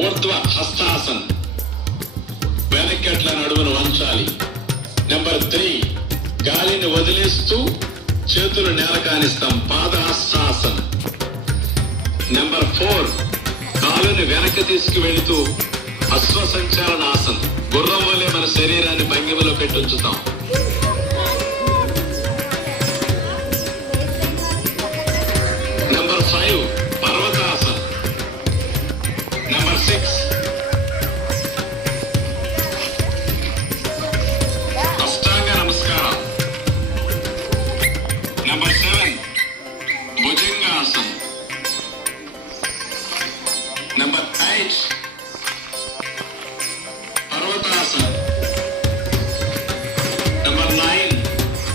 ఊర్ధ్వ హస్తాసన్, వెనకట్ల నడుమును వంచాలి. Number 3, గాలిని వదిలేస్తూ చేతులు నేల కానిస్తాం, పాదహస్తాసన్. నెంబర్ 4, కాలుని వెనక్కి తీసుకువెళుతూ అశ్వసంచాలనాసన్, గుర్రం వల్లే మన శరీరాన్ని భంగిమలో పెట్టి ఉంచుతాం. నెంబర్ 5, పర్వతాసన్. నెంబర్ 6, అష్టాంగ నమస్కారం. నెంబర్ 7, భుజంగాసన్. నెంబర్ 8, పర్వతాసన్. నెంబర్ 9,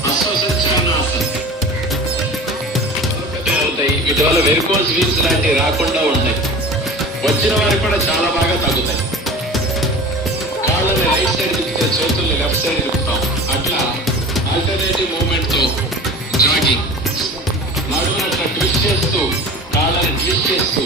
అశ్వసంచాలనాసన్. వీటి వల్ల వెరికోస్ వీన్స్ లాంటివి రాకుండా ఉంటాయి. వచ్చిన వారికి కూడా చాలా బాగా తగ్గుతాయి. కాళ్ళని రైట్ సైడ్ తిప్పితే చేతుల్ని లెఫ్ట్ సైడ్ తిప్పుతాం. అట్లా ఆల్టర్నేటివ్ మూవ్మెంట్ తో జాగింగ్, నడుమును అట్లా ట్విస్ట్ చేస్తూ, కాళ్ళని ట్విస్ట్ చేస్తూ